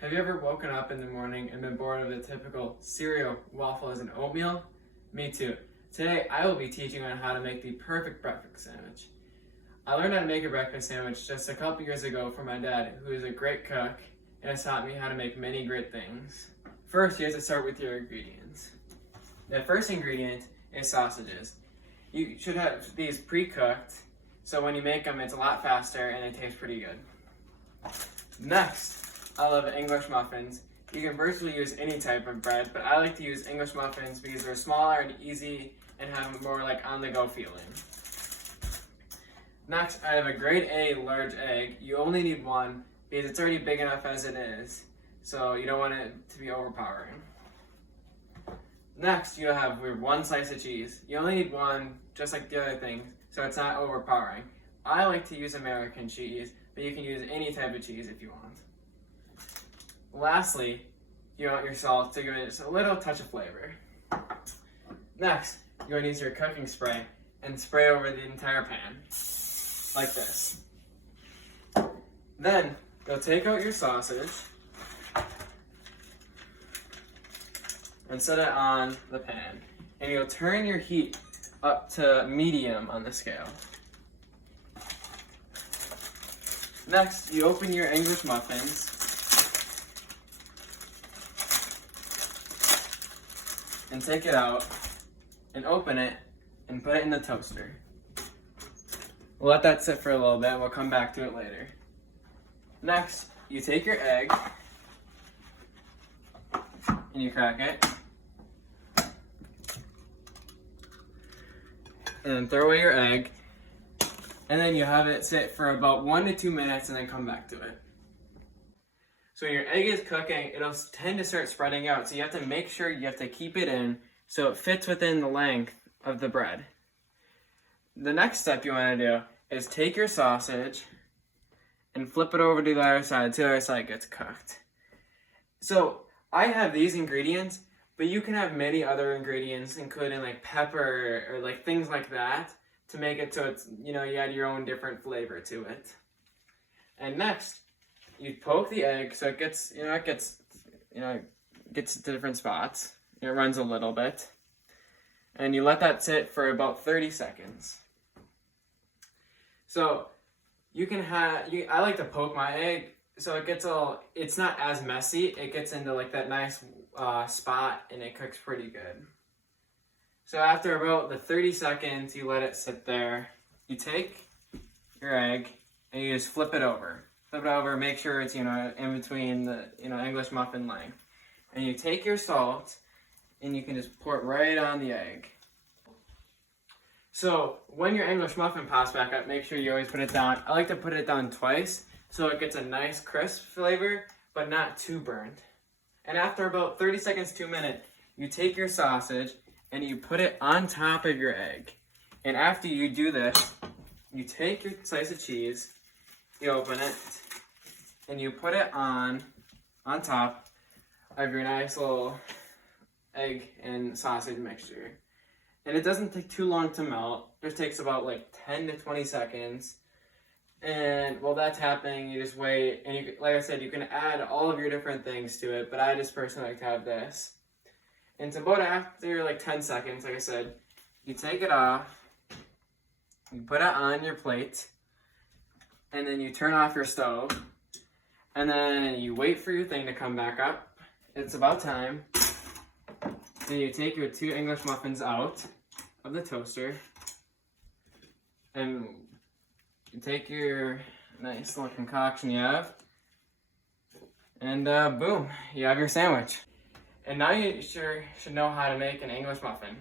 Have you ever woken up in the morning and been bored of the typical cereal, waffles, and oatmeal? Me too. Today I will be teaching on how to make the perfect breakfast sandwich. I learned how to make a breakfast sandwich just a couple years ago from my dad, who is a great cook and has taught me how to make many great things. First, you have to start with your ingredients. The first ingredient is sausages. You should have these pre-cooked, so when you make them it's a lot faster and they taste pretty good. Next, I love English muffins. You can virtually use any type of bread, but I like to use English muffins because they're smaller and easy and have more like on-the-go feeling. Next, I have a grade A large egg. You only need one because it's already big enough as it is, so you don't want it to be overpowering. Next, you have one slice of cheese. You only need one, just like the other things, so it's not overpowering. I like to use American cheese, but you can use any type of cheese if you want. Lastly, you want your salt to give it just a little touch of flavor. Next, you're going to use your cooking spray and spray over the entire pan, like this. Then, you'll take out your sausage and set it on the pan, and you'll turn your heat up to medium on the scale. Next, you open your English muffins and take it out and open it and put it in the toaster. We'll let that sit for a little bit and we'll come back to it later. Next, you take your egg and you crack it. And then throw away your egg. And then you have it sit for about 1 to 2 minutes and then come back to it. So when your egg is cooking, it'll tend to start spreading out. So you have to make sure you have to keep it in so it fits within the length of the bread. The next step you want to do is take your sausage and flip it over to the other side so the other side gets cooked. So I have these ingredients, but you can have many other ingredients, including like pepper or like things like that, to make it so it's, you add your own different flavor to it. And next, you poke the egg so it gets, gets to different spots. It runs a little bit. And you let that sit for about 30 seconds. So you can I like to poke my egg so it gets it's not as messy. It gets into like that nice spot and it cooks pretty good. So after about the 30 seconds, you let it sit there. You take your egg and you just flip it over. Flip it over, make sure it's, in between the, English muffin length. And you take your salt and you can just pour it right on the egg. So when your English muffin pops back up, make sure you always put it down. I like to put it down twice so it gets a nice crisp flavor, but not too burnt. And after about 30 seconds to a minute, you take your sausage and you put it on top of your egg. And after you do this, you take your slice of cheese, you open it, and you put it on top of your nice little egg and sausage mixture. And it doesn't take too long to melt. It just takes about like 10 to 20 seconds. And while that's happening, you just wait. And like I said, you can add all of your different things to it, but I just personally like to have this. And so about after like 10 seconds, like I said, you take it off, you put it on your plate, and then you turn off your stove, and then you wait for your thing to come back up. It's about time. Then you take your 2 English muffins out of the toaster, and you take your nice little concoction you have, and boom, you have your sandwich. And now you should know how to make an English muffin.